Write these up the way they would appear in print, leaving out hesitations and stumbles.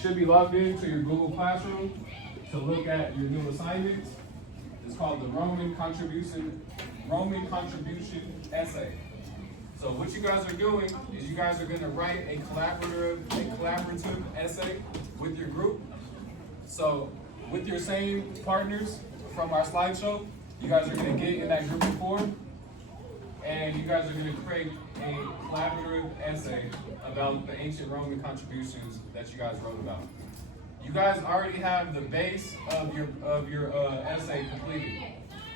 should be logged into your Google Classroom to look at your new assignments. It's called the Roman Contribution Essay. So what you guys are doing is you guys are going to write a collaborative essay with your group. So with your same partners from our slideshow, you guys are going to get in that group form, and you guys are going to create a collaborative essay about the ancient Roman contributions that you guys wrote about. You guys already have the base of your essay completed.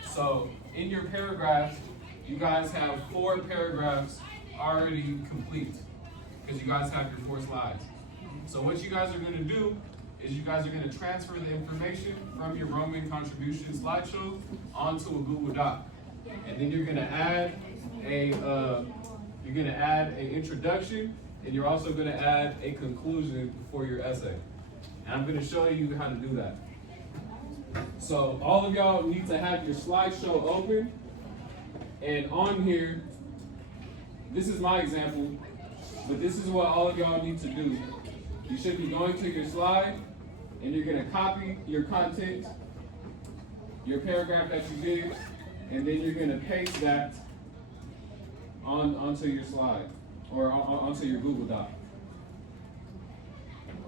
So in your paragraphs, you guys have 4 paragraphs already complete because you guys have your 4 slides. So what you guys are going to do is you guys are going to transfer the information from your Roman contribution slideshow onto a Google Doc, and then you're going to add an introduction, and you're also going to add a conclusion for your essay. And I'm going to show you how to do that. So all of y'all need to have your slideshow open, and on here, this is my example, but this is what all of y'all need to do. You should be going to your slide, and you're going to copy your content, your paragraph that you did, and then you're going to paste that onto your slide or onto your Google Doc.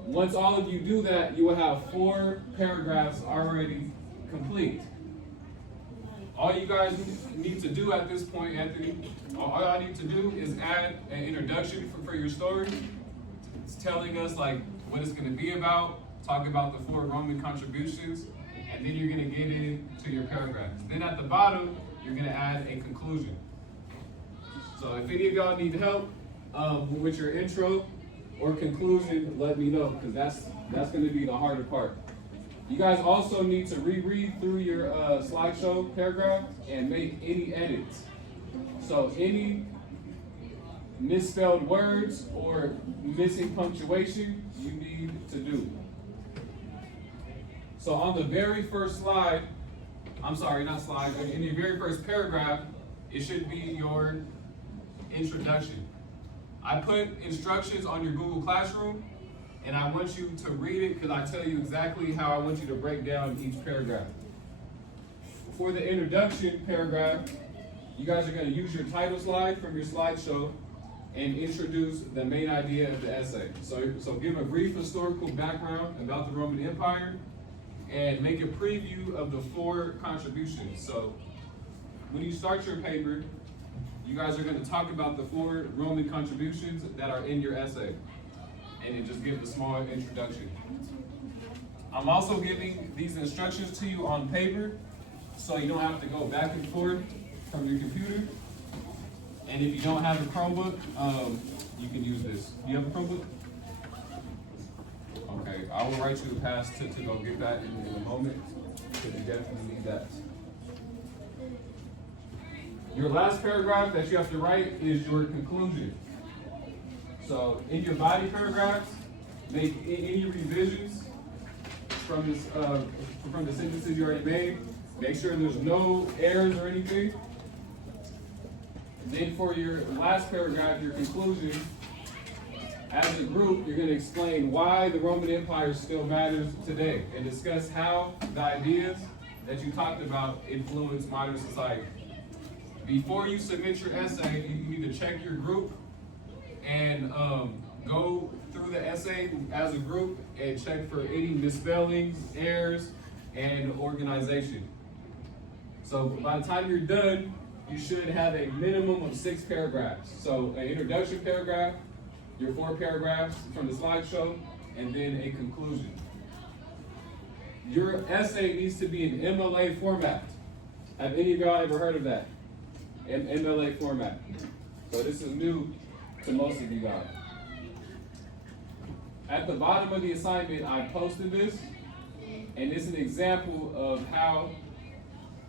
Once all of you do that, you will have 4 paragraphs already complete. All you guys need to do at this point, Anthony, all y'all need to do is add an introduction for your story. It's telling us like what it's going to be about, talk about the 4 Roman contributions, and then you're going to get into your paragraphs. Then at the bottom, you're going to add a conclusion. So if any of y'all need help with your intro or conclusion, let me know, because that's going to be the harder part. You guys also need to reread through your slideshow paragraph and make any edits. So any misspelled words or missing punctuation, you need to do. So on the very first slide, in your very first paragraph, it should be your introduction. I put instructions on your Google Classroom, and I want you to read it because I tell you exactly how I want you to break down each paragraph. For the introduction paragraph, you guys are going to use your title slide from your slideshow and introduce the main idea of the essay. So give a brief historical background about the Roman Empire and make a preview of the 4 contributions. So when you start your paper, you guys are going to talk about the 4 Roman contributions that are in your essay, and then just give a small introduction. I'm also giving these instructions to you on paper, so you don't have to go back and forth from your computer. And if you don't have a Chromebook, you can use this. Do you have a Chromebook? Okay, I will write you a pass to go get that in a moment, because you definitely need that. Your last paragraph that you have to write is your conclusion. So in your body paragraphs, make any revisions from the sentences you already made. Make sure there's no errors or anything. Then for your last paragraph, your conclusion, as a group, you're going to explain why the Roman Empire still matters today and discuss how the ideas that you talked about influence modern society. Before you submit your essay, you need to check your group and go through the essay as a group and check for any misspellings, errors, and organization. So by the time you're done, you should have a minimum of 6 paragraphs. So an introduction paragraph, your 4 paragraphs from the slideshow, and then a conclusion. Your essay needs to be in MLA format. Have any of y'all ever heard of that? MLA format. So this is new to most of you guys. At the bottom of the assignment, I posted this, and it's an example of how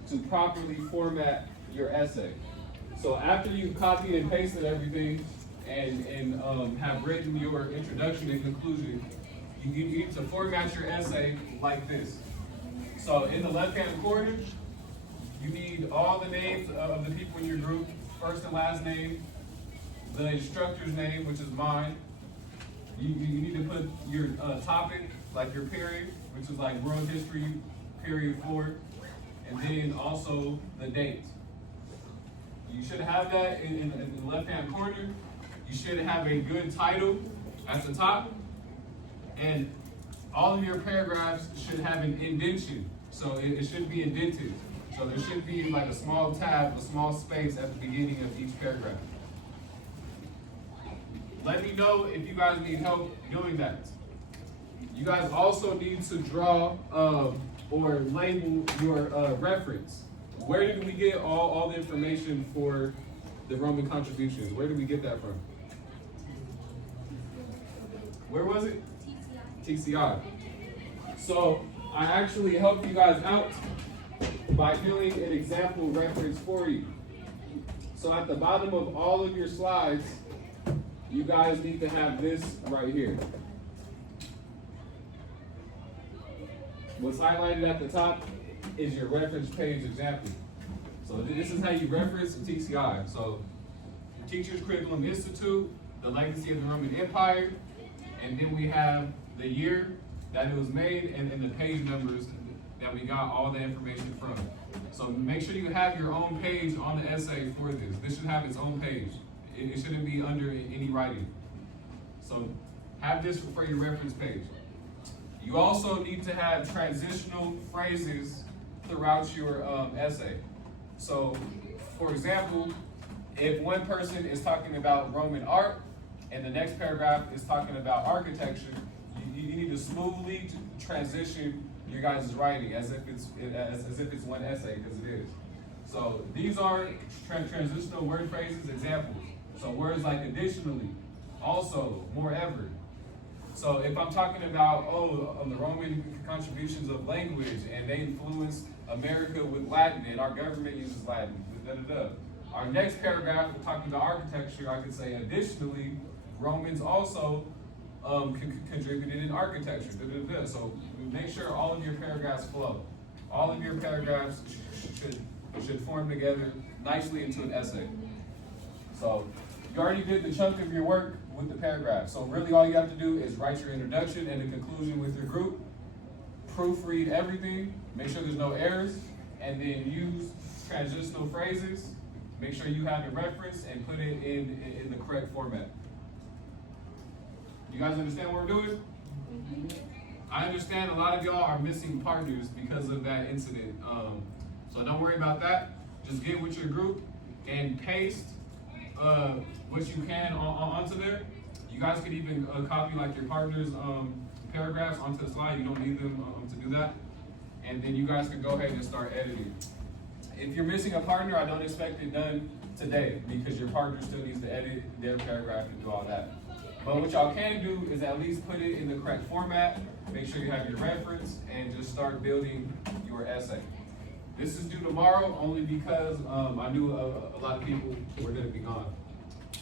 to properly format your essay. So after you've copied and pasted everything and have written your introduction and conclusion, you need to format your essay like this. So in the left-hand corner, you need all the names of the people in your group, first and last name, the instructor's name, which is mine. You need to put put your topic, like your period, which is like world history, period 4, and then also the date. You should have that in the left-hand corner. You should have a good title at the top, and all of your paragraphs should have an indentation. So it should be indented. So there should be like a small tab, a small space at the beginning of each paragraph. Let me know if you guys need help doing that. You guys also need to draw or label your reference. Where did we get all the information for the Roman contributions? Where did we get that from? Where was it? TCI. So I actually helped you guys out by doing an example reference for you. So at the bottom of all of your slides, you guys need to have this right here. What's highlighted at the top is your reference page example. So this is how you reference the TCI. So Teachers Curriculum Institute, the legacy of the Roman Empire, and then we have the year that it was made and the page numbers that we got all the information from. So make sure you have your own page on the essay for this. This should have its own page. It shouldn't be under any writing. So have this for your reference page. You also need to have transitional phrases throughout your essay. So, for example, if one person is talking about Roman art and the next paragraph is talking about architecture, you need to smoothly transition your guys' writing as if it's one essay, because it is. So these are transitional word phrases examples. So words like additionally, also, moreover. So if I'm talking about, the Roman contributions of language, and they influenced America with Latin, and our government uses Latin, Our next paragraph, we're talking about architecture, I could say, additionally, Romans also contributed in architecture, So make sure all of your paragraphs flow. All of your paragraphs should form together nicely into an essay. So you already did the chunk of your work with the paragraph. So really all you have to do is write your introduction and the conclusion with your group, proofread everything, make sure there's no errors, and then use transitional phrases. Make sure you have the reference and put it in the correct format. You guys understand what we're doing? I understand a lot of y'all are missing partners because of that incident. So don't worry about that. Just get with your group and paste what you can onto there. You guys could even copy like your partner's paragraphs onto the slide. You don't need them to do that. And then you guys can go ahead and start editing. If you're missing a partner, I don't expect it done today because your partner still needs to edit their paragraph and do all that. But what y'all can do is at least put it in the correct format, make sure you have your reference, and just start building your essay. This is due tomorrow only because I knew a lot of people were going to be gone.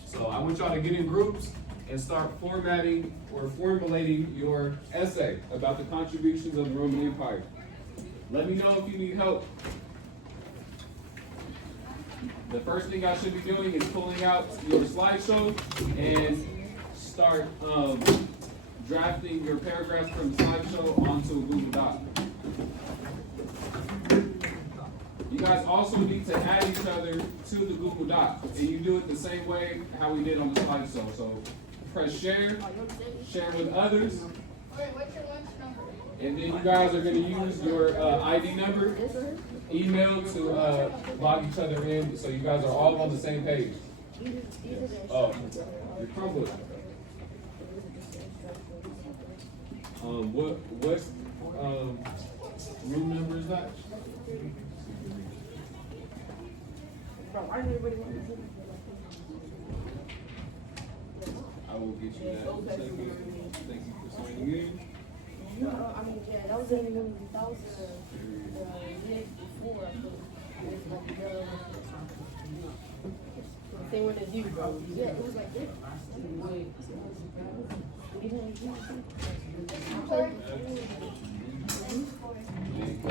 So I want y'all to get in groups and start formatting or formulating your essay about the contributions of the Roman Empire. Let me know if you need help. The first thing I should be doing is pulling out your slideshow and start drafting your paragraphs from the slideshow onto a Google Doc. You guys also need to add each other to the Google Doc, and you do it the same way how we did on the slideshow. So press share, share with others, and then you guys are going to use your ID number, email to log each other in, so you guys are all on the same page. Your Chromebook. What room number is that? I will get you that in a second. Thank you for signing in. No, I mean, yeah, that was the day before. The same one as you, bro. Yeah, it was like this.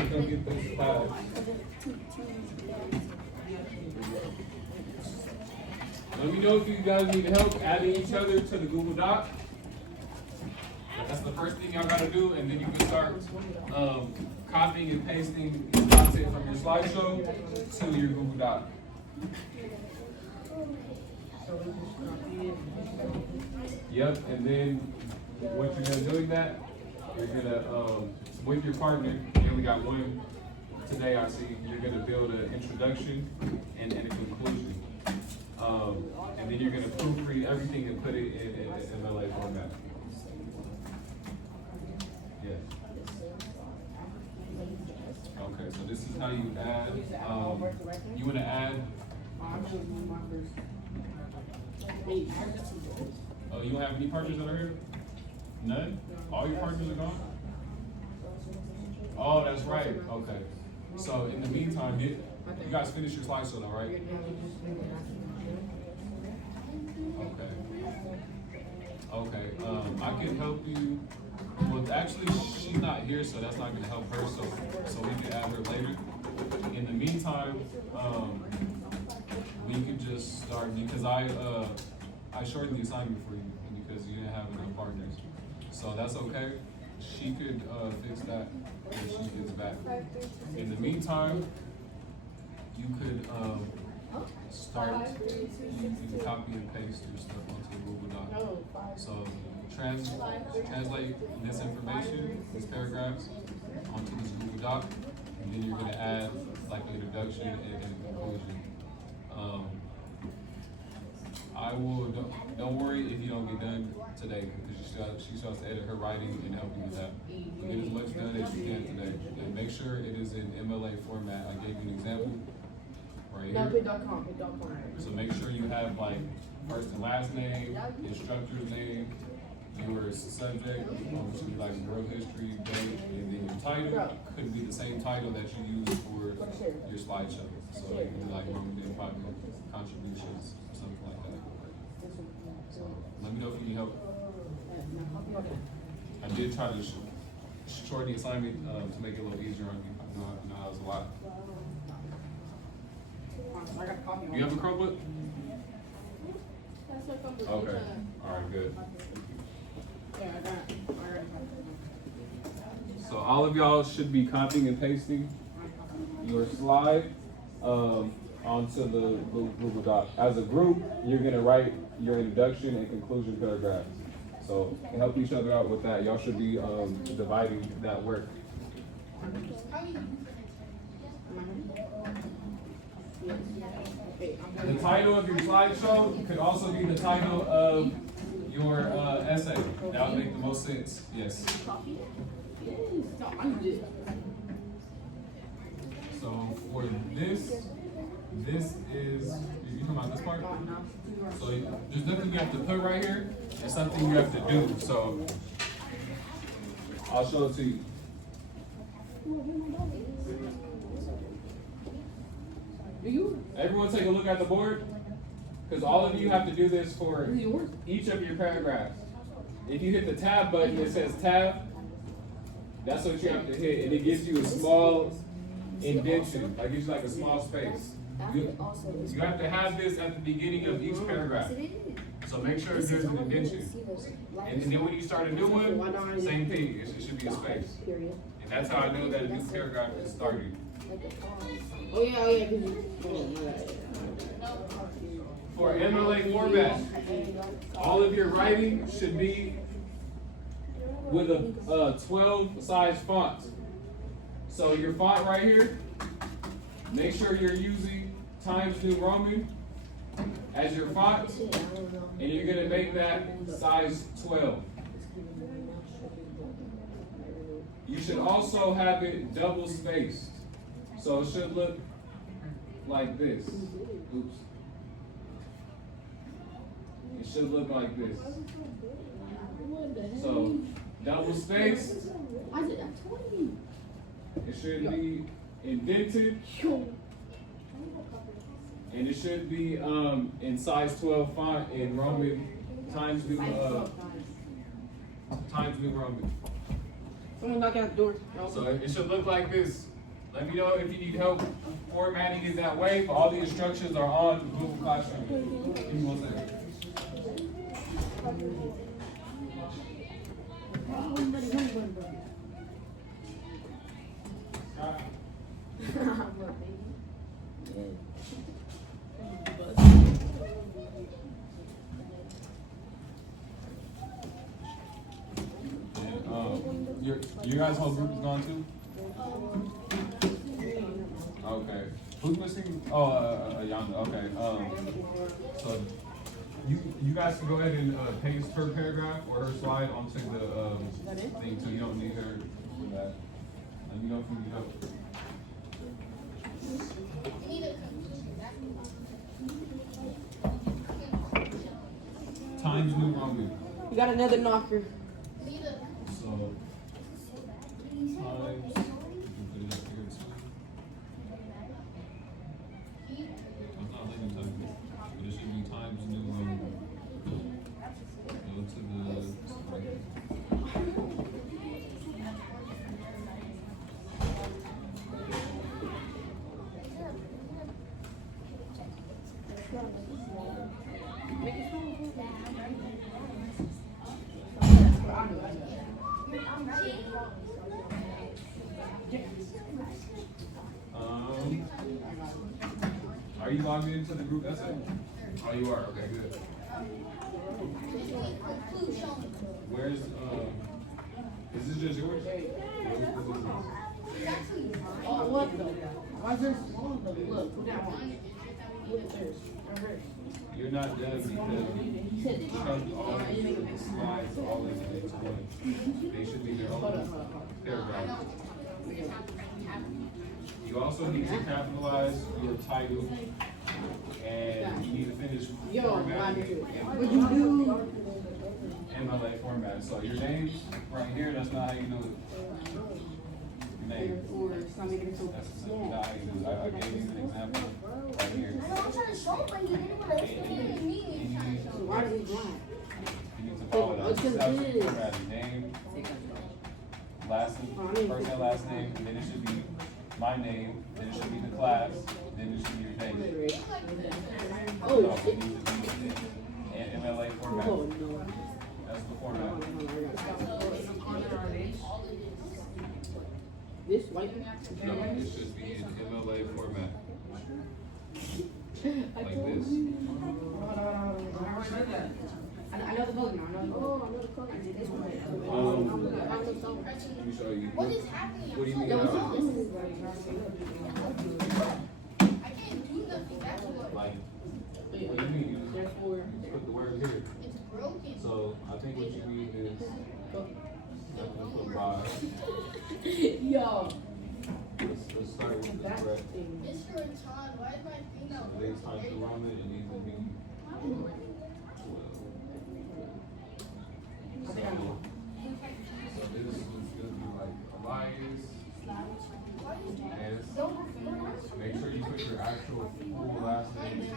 Come get this file. Let me know if you guys need help adding each other to the Google Doc. first thing y'all gotta do, and then you can start copying and pasting the content from your slideshow to your Google Doc. Yep, and then what you're gonna do that, you're gonna with your partner, you only got one today I see, you're gonna build an introduction and a conclusion. And then you're gonna proofread everything and put it in MLA format. Yes. Okay, so this is how you add, you wanna add, oh, you don't have any partners that are here? None? All your partners are gone? Oh, that's right, okay. So in the meantime, you guys finish your slideshow though, right? Okay, I can help you. Well, actually, she's not here, so that's not gonna help her, so we can add her later. In the meantime, we can just start, because I shortened the assignment for you, because you didn't have enough partners. So that's okay. She could fix that when she gets back. In the meantime, you could start, you can copy and paste your stuff onto Google Doc. So translate this information, these paragraphs, onto this Google Doc, and then you're gonna add like an introduction and a conclusion. I will, don't worry if you don't get done today, because she still has to edit her writing and help you with that. But get as much done as you can today, and make sure it is in MLA format. I gave you an example right here. So make sure you have like first and last name, instructor's name, your subject, which would be like world history, date, and then your title could be the same title that you use for your slideshow. So it could be like Roman Popular Contributions, something like that. So let me know if you need help. I did try to shorten the assignment to make it a little easier on you. I know that was a lot. You have a Chromebook? Okay. All right, good. So all of y'all should be copying and pasting your slide onto the Google Doc. As a group, you're gonna write your introduction and conclusion paragraphs. So help each other out with that. Y'all should be dividing that work. The title of your slideshow could also be the title of your essay. That would make the most sense. Yes. So for this is, you talking about this part? So there's nothing you have to put right here. It's something you have to do. So I'll show it to you. Everyone take a look at the board, because all of you have to do this for each of your paragraphs. If you hit the tab button, it says tab. That's what you have to hit, and it gives you a small indentation. Like gives you like a small space. You have to have this at the beginning of each paragraph. So make sure there's an indentation. And then when you start a new one, same thing. It should be a space. And that's how I know that a new paragraph is starting. For MLA format, all of your writing should be with a 12 size font. So your font right here, make sure you're using Times New Roman as your font, and you're gonna make that size 12. You should also have it double spaced. So it should look like this. Oops. It should look like this. So double spaced. It should be indented. And it should be in size 12 font in Roman Times New Roman. Someone knocking at the door. So it should look like this. Let me know if you need help formatting it that way, but all the instructions are on Google Classroom. Give me 1 second. And, your guys' whole group is gone too? Okay. Who's missing? Oh, Yonda. Okay. So you guys can go ahead and paste her paragraph or her slide onto the thing too. You don't need her for that. Let me know if you need help. Times New Roman. You got another knocker. So times. You can put it up here too. I'm not letting time, but it should be Times New Roman. Go to the. Are you logged into the group essay? Oh, you are. Okay, good. Where's is this just yours? Oh, what the? Why is there all of them? Look, go down. Look at theirs. You're not done because you chunked all the slides all into one. They should be their own paragraph. You also need to capitalize your title, and you need to finish formatting What'd you do? MLA format. So your names right here, that's not how you do it. Your name. That's not how you do it. I gave you an example right here. Why did we blind? You need to follow that. That's the formatting. Name, first and last name, and then it should be my name, then it should be the class, then it should be your name. Oh, shit. And MLA format. Oh, no. That's the format. This white? No, it should be in MLA format. Like this. I know the code now. I know the code. Let me show you. What is happening? What do you mean? I can't do nothing. That's what. Like, what do you mean? You just put the word here. It's broken. So I think what you need is definitely put by. Yo. Let's start with this correct. Mr. Todd, why is my thing So not today's time to run it, it needs to be 12. So this is gonna be like Elias, S. Make sure you put your actual full last name like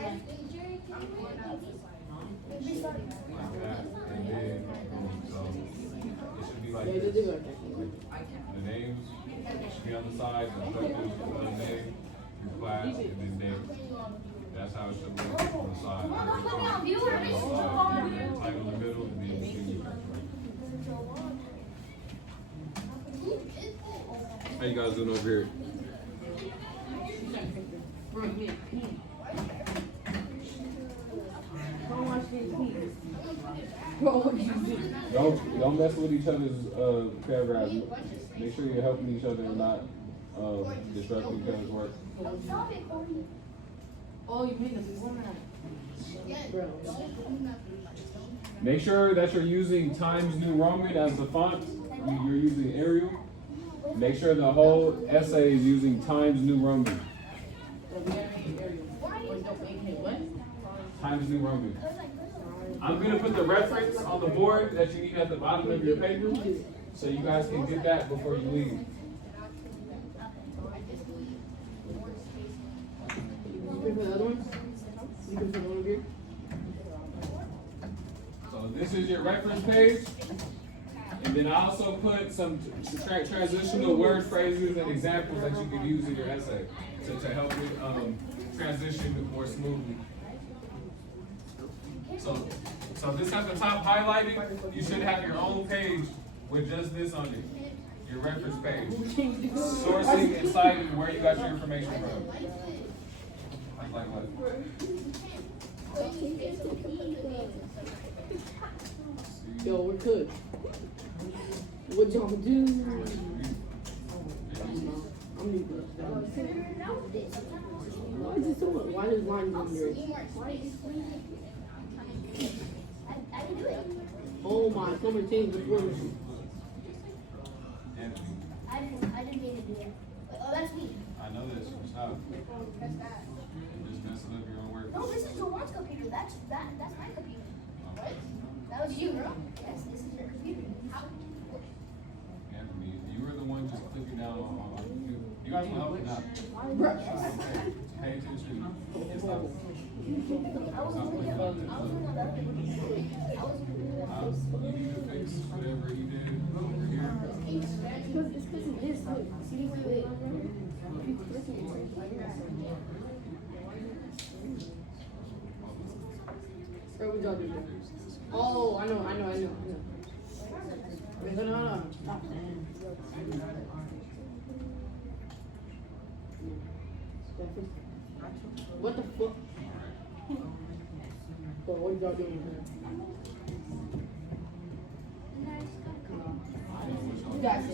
that, and then so it should be like this. The names should be on the side, the instructors, name, your class, and then date. That's how it should look on the side. Type in the middle, and then you should use How you guys doing over here? Don't mess with each other's paragraphs. Make sure you're helping each other and not disrupting each other's work. Oh, you made us format. Bro. Make sure that you're using Times New Roman as the font. You're using Arial. Make sure the whole essay is using Times New Roman. Times New Roman. I'm going to put the reference on the board that you need at the bottom of your paper so you guys can get that before you leave. So this is your reference page. And then I also put some transitional word phrases and examples that you can use in your essay to help you transition more smoothly. So this at the top highlighted, you should have your own page with just this on it. Your reference page. Sourcing and citing where you got your information from. Like what? Yo, we're good. What y'all do? I'm new. Why is it so much? Why does lines on yours? I can do it. Oh my, someone changed the format. Anthony. I didn't mean to do it. Oh, that's me. I know this. Stop. That's that. You're just messing up your own work. No, this is Jawan's computer. That's my computer. What? That was you, bro. Yes, this is your computer. How? Anthony, you were the one just clicking down on you guys will help me out. Pay attention. It's not. I was on the other. You need to fix whatever he did over here. It's because of this. Look, see where they Where would y'all do that? Oh, I know. Wait, no. Stop. What the fuck? So what are y'all doing here? You guys it.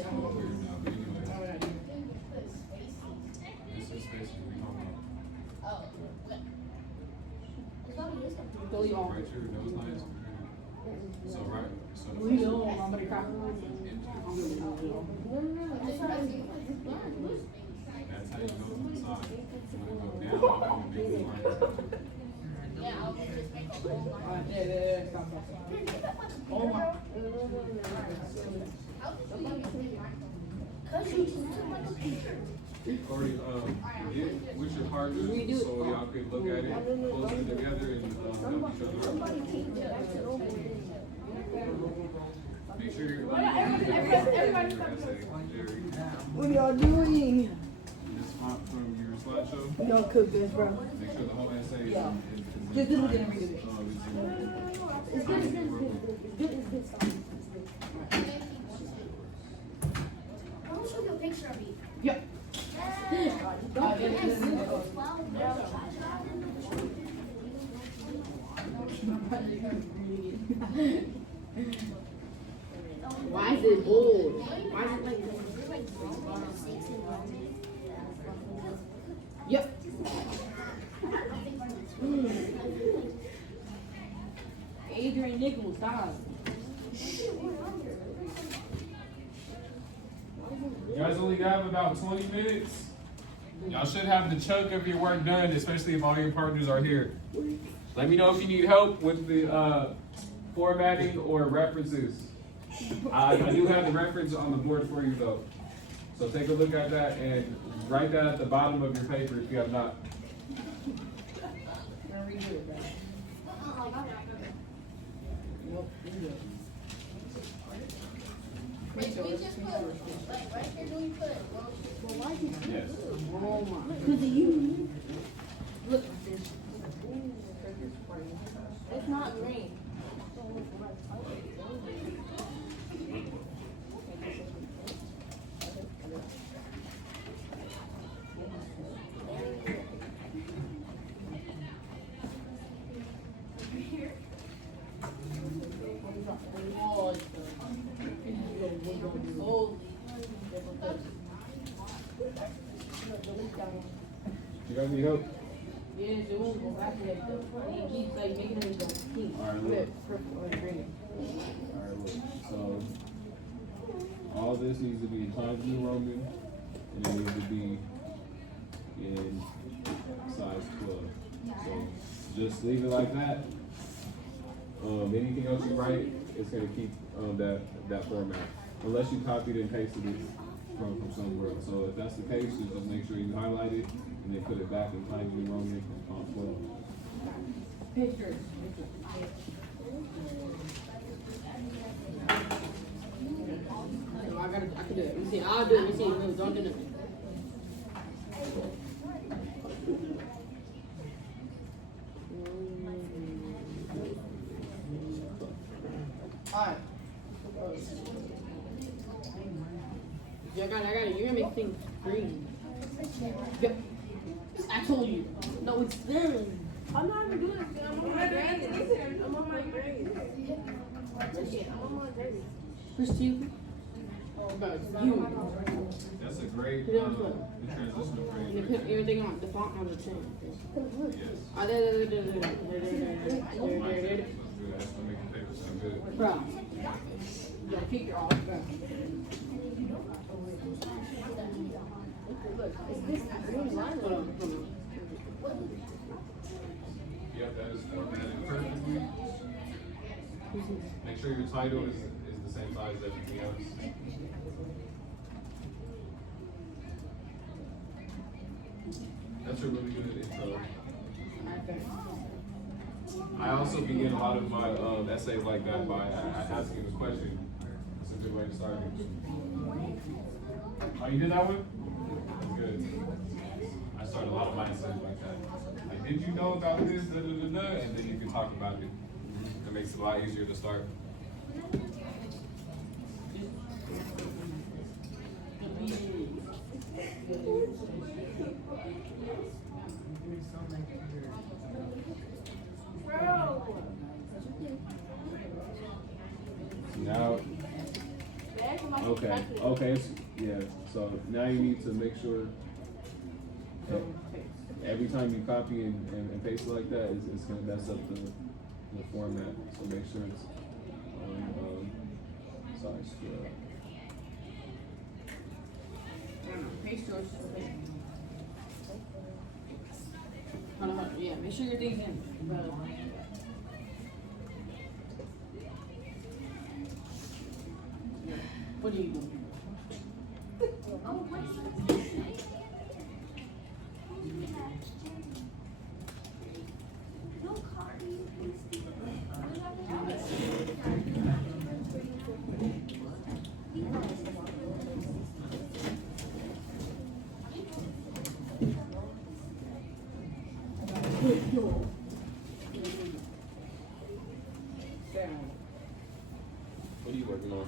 This is basically we talking about. Go y'all. Right here, those lines. So right, so We know I'm gonna cry. that's how you go to the side. You wanna go down, you make the line. Yeah, I'll just make a whole line. Alright, yeah. Stop. Oh my. Cause you just took my computer. Corey, get with your partners so y'all can look at it, close it together and help each other out. Make sure you're Everybody stop. Jerry. What are y'all doing? This font from your slideshow. Y'all cook this, bro. Make sure the whole essay is. Yeah. is Just do it again, read it. It's good. I want to show you a picture of me. Yep. Why is it bold? Why is it like this? Yep. Adrian Nichols, stop. You guys only have about 20 minutes. Y'all should have the chunk of your work done, especially if all your partners are here. Let me know if you need help with the formatting or references. I do have the reference on the board for you though. So take a look at that and write that at the bottom of your paper if you have not. We just put, like, right here, do we put, well, why is it? Yes. Oh my. Because of you. Look. It's not green. You guys need help? Yes, it won't go back to that. He keeps like making it go pink. All right, look. Purple and green. Alright, look. So all this needs to be in Times New Roman and it needs to be in size 12. So just leave it like that. Anything else you write, it's gonna keep that format. Unless you copied and pasted it from somewhere else. So if that's the case, just make sure you highlight it and then put it back in Times New Roman and font 12. Pictures. I can do it. You see, I'll do it. You see, no, don't do nothing. Alright. I got it. You're gonna make things green. Yep. I told you. No, it's them. I'm not even doing it. I'm on my grade. I'm on my grade. I'm on my grade. Christian. Bro, it's you. That's a great You know what? transition to And you phrase. put everything on the font on the 10. Yes. Ah, That's gonna make your paper sound good. Bro. You gotta keep your off, bro. Look, is this green line? Hold on, hold on. Yep, that is formatted perfectly. Make sure your title is the same size as everything else. That's a really good intro. I also begin a lot of my essays like that by asking a question. It's a good way to start it. Oh, you did that one? That's good. I start a lot of my essays like that. Like, did you know about this? Da, da, da, da, and then you can talk about it. It makes it a lot easier to start. Now, okay, yeah. So now you need to make sure that every time you copy and paste like that, it's gonna mess up the format. So make sure it's on size 12. Paste yours. Hold on. Yeah, make sure your thing's in. Bro. What are you doing? What are you working on?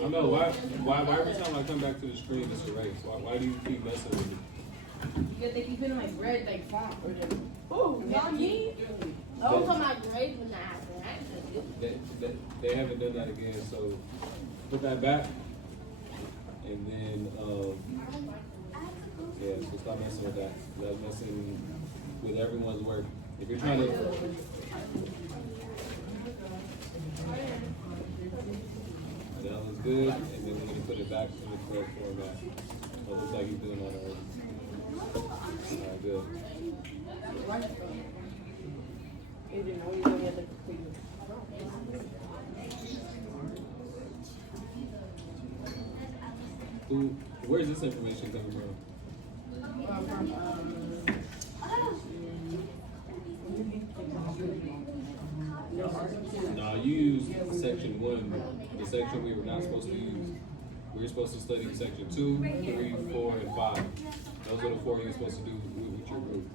I I know, why every time I come back to the screen it's erased? Why do you keep messing with it? Yeah, they keep it in like red, like font or the. Oh, not me. I was on my grade when that happened. They haven't done that again, so put that back. And then, yeah, so stop messing with that. That's messing with everyone's work. If you're trying to, that looks good, and then we're gonna put it back in the correct format. So it looks like he's doing that already. Alright, good. You didn't know you really had to complete it. Where's this information coming from? No, you used section 1, the section we were not supposed to use. We were supposed to study section 2, 3, 4, and 5. Those are the 4 you're supposed to do with your group.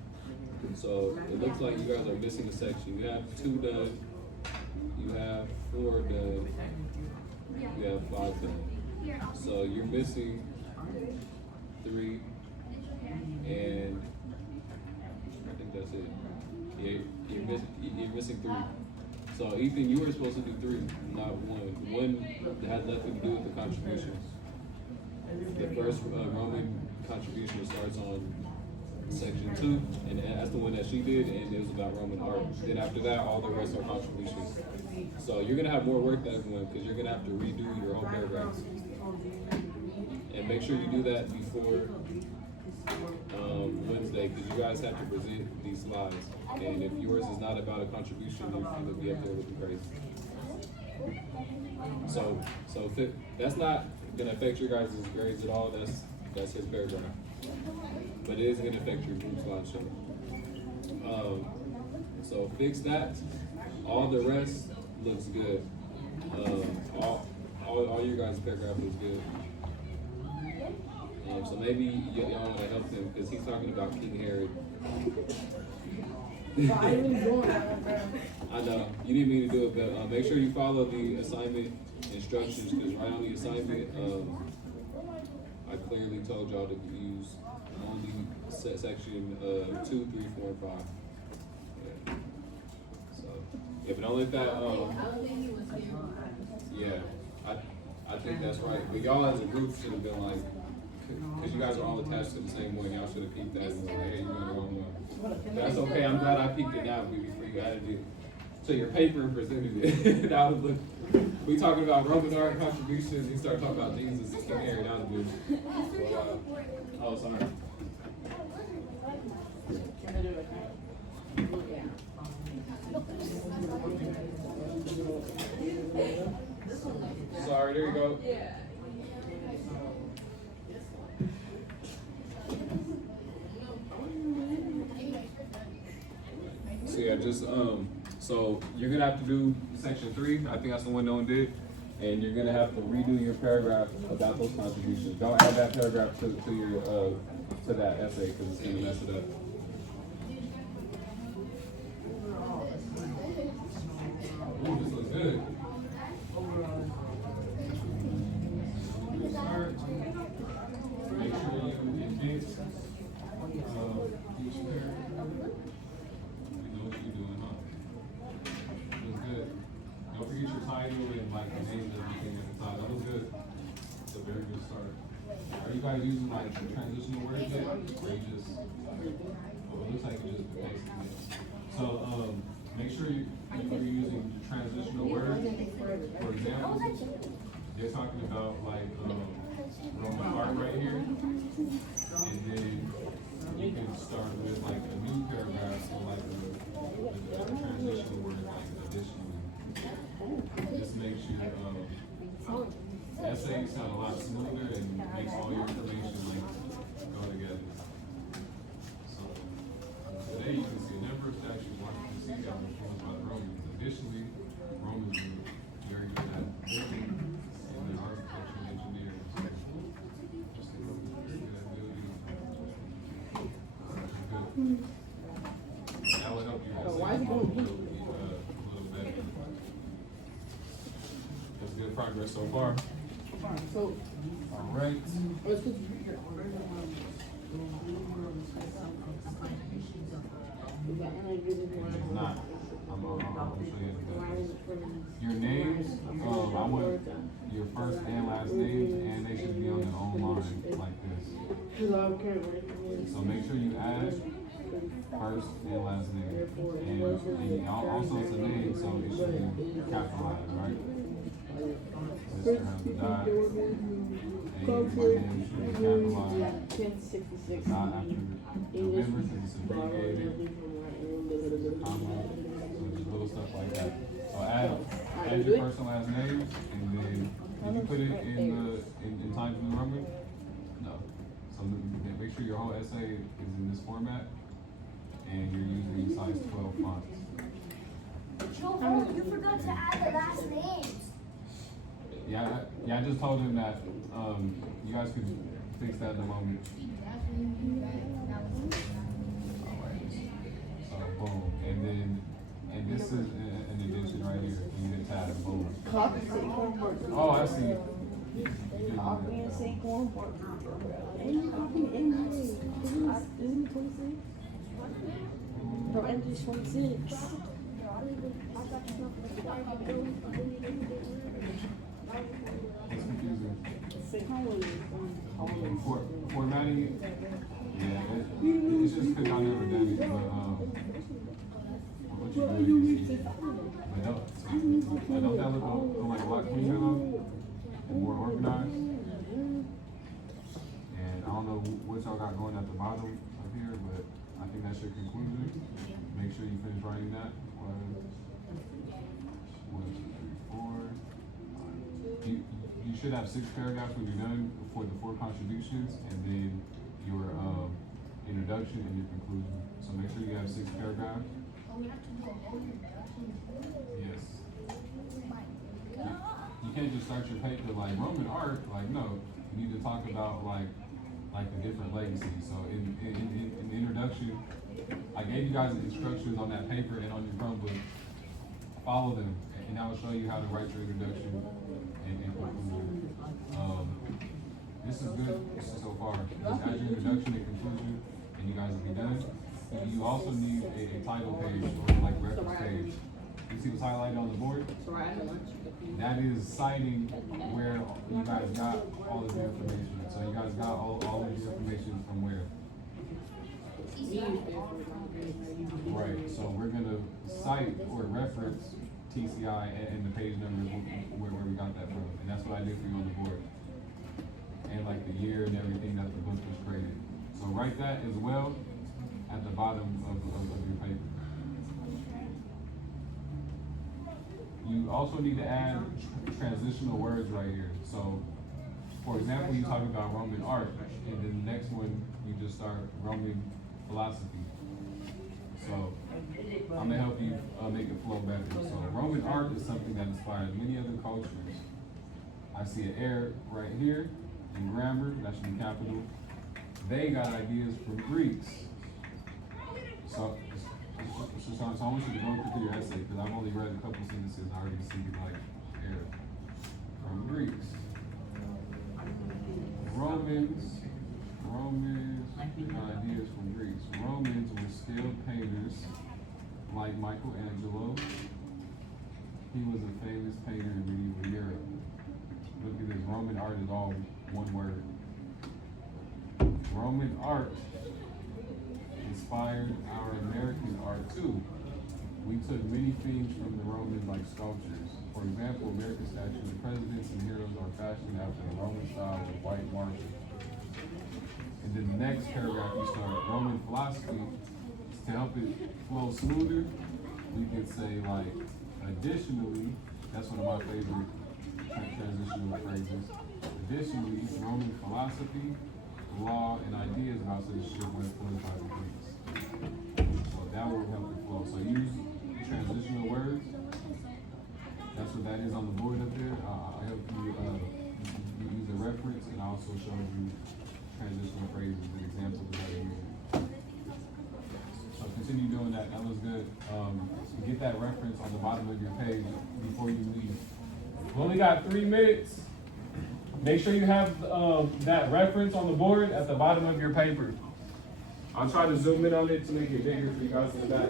So it looks like you guys are missing a section. You have 2 done, you have 4 done, you have 5 done. So you're missing 3, and I think that's it. Yeah, you're missing 3. So Ethan, you were supposed to do 3, not 1. 1 that had nothing to do with the contributions. The first Roman contribution starts on section 2, and that's the one that she did, and it was about Roman art. Then after that, all the rest are contributions. So you're gonna have more work than everyone because you're gonna have to redo your whole paragraphs. And make sure you do that before Wednesday, because you guys have to present these slides. And if yours is not about a contribution, you'll be up there looking crazy. So that's not gonna affect your guys' grades at all. That's his paragraph. But it is gonna affect your group slideshow. So fix that. All the rest looks good. All your guys' paragraph looks good. So maybe y'all want to help him because he's talking about King Herod. Bro, I ain't even doing that, bro. I know, you didn't mean to do it, but, make sure you follow the assignment instructions, cause right on the assignment, I clearly told y'all to use only section, 2, 3, 4, and 5. Yeah. So, yeah, but don't let that, yeah, I think that's right, but y'all as a group should have been like, cause you guys are all attached to the same one, y'all should have peeked that and was like, hey, you're on the wrong one. That's okay, I'm glad I peeked it now before you added it to your paper and presented it. That would look, we talking about Roman art contributions, you start talking about Jesus, it's gonna carry down a bit. Oh, sorry. Can I do it? Sorry, there you go. So yeah, just so you're gonna have to do section 3. I think that's the one no one did, and you're gonna have to redo your paragraph about those contributions. Don't add that paragraph to your to that essay because it's gonna mess it up. Ooh, this looks good. Make sure you indent each pair. You know what you're doing, huh? Looks good. Don't forget your title and like the name and everything at the top. That was good. It's a very good start. Are you guys using like transitional words yet? Or you just, oh, it looks like you just basically. So, make sure you're using transitional words. For example, they're talking about like, Roman art right here. And then you can start with like a new paragraph, so like a transitional word like additionally. This makes your essay sound a lot smoother and makes all your information like go together. So today you can see a number of statues Washington D.C. got influenced by the Romans. Additionally, Romans were very good at building and their architecture and engineering. So just a very good at building. Good. That will help you Why is it going a little better. That's good progress so far. So, All right. let's put It's not. I'm show you. Your names, I want your first and last names, and they should be on their own line like this. So make sure you add first and last name. And also it's a name, so it should be capitalized, right? This has the dot. And my name should be capitalized. 1066. Not after November, because it's abbreviated. Comma, so just little stuff like that. So add your first and last name, and then did you put it in Times New Roman? No. So make sure your whole essay is in this format, and you're using size 12 fonts. Joe, you forgot to add the last names. Yeah, I just told him that you guys could fix that in a moment. So boom, and this is an addition right here. You need a tab, boom. Copy Saquon Barkley. Oh, I see. You did Copy and Saquon Barkley. And copy NBA. Isn't it 26? No, MJ's 26. It's confusing. Saquon Formatting, yeah, it's just because I never done it, but what you do is easy. But don't that look like a lot cleaner though, and more organized? And I don't know what y'all got going at the bottom of here, but I think that should conclude it. Make sure you finish writing that. 1, 2, 3, 4. You should have 6 paragraphs when you're done for the 4 contributions, and then your introduction and your conclusion. So make sure you have 6 paragraphs. Yes. You can't just start your paper like Roman art. Like no, you need to talk about like like the different legacies. So in the introduction, I gave you guys the instructions on that paper and on your Chromebook. Follow them, and that will show you how to write your introduction and conclusion. This is good so far. Just add your introduction and conclusion, and you guys will be done. And you also need a title page or like reference page. You see what's highlighted on the board? That is citing where you guys got all of your information. So you guys got all of your information from where? Right, so we're gonna cite or reference TCI and the page number where we got that from. And that's what I did for you on the board. And like the year and everything that the book was created. So write that as well at the bottom of your paper. You also need to add transitional words right here. So, for example, you talk about Roman art, and then the next one, you just start Roman philosophy. So, I'm gonna help you make it flow better. So, Roman art is something that inspired many other cultures. I see an error right here in grammar, that should be capital. They got ideas from Greeks. So I want you to go through your essay, because I've only read a couple sentences, I already see like error. From Greeks. Romans got ideas from Greeks. Romans were skilled painters like Michelangelo. He was a famous painter in medieval Europe. Look at this, Roman art is all one word. Roman art inspired our American art too. We took many themes from the Romans, like sculptures. For example, American statues of presidents and heroes are fashioned after the Roman style with white marble. And then the next paragraph you start, Roman philosophy. To help it flow smoother, we could say like, additionally, that's one of my favorite transitional phrases. Additionally, Roman philosophy, law, and ideas about citizenship were influenced by the Greeks. So that will help it flow. So use transitional words. That's what that is on the board up there. I help you use a reference, and I also showed you transitional phrases and examples of how to use it. So continue doing that. That was good. Get that reference on the bottom of your page before you leave. We only got 3 minutes. Make sure you have that reference on the board at the bottom of your paper. I'll try to zoom in on it to make it bigger for you guys in the back.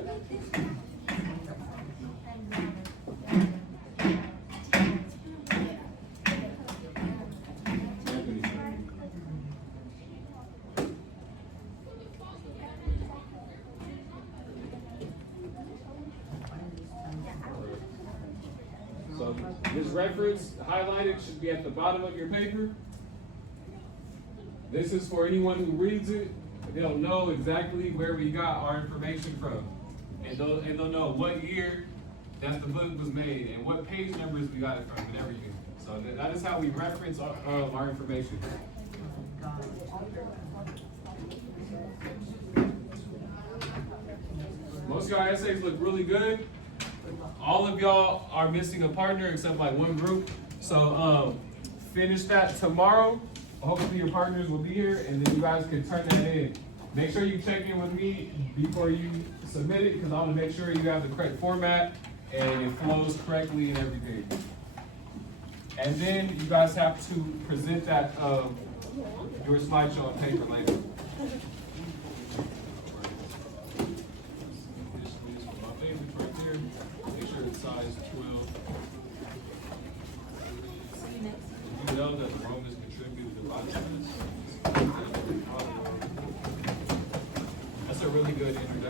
So this reference highlighted should be at the bottom of your paper. This is for anyone who reads it. They'll know exactly where we got our information from. And they'll know what year that the book was made and what page numbers we got it from and everything. So that is how we reference our information. Most of y'all essays look really good. All of y'all are missing a partner except like one group. So finish that tomorrow. Hopefully your partners will be here and then you guys can turn that in. Make sure you check in with me before you submit it, because I want to make sure you have the correct format and it flows correctly and everything. And then you guys have to present that your slideshow on paper later. Size 12. You know that the Romans contributed a lot to this. That's a really good introduction.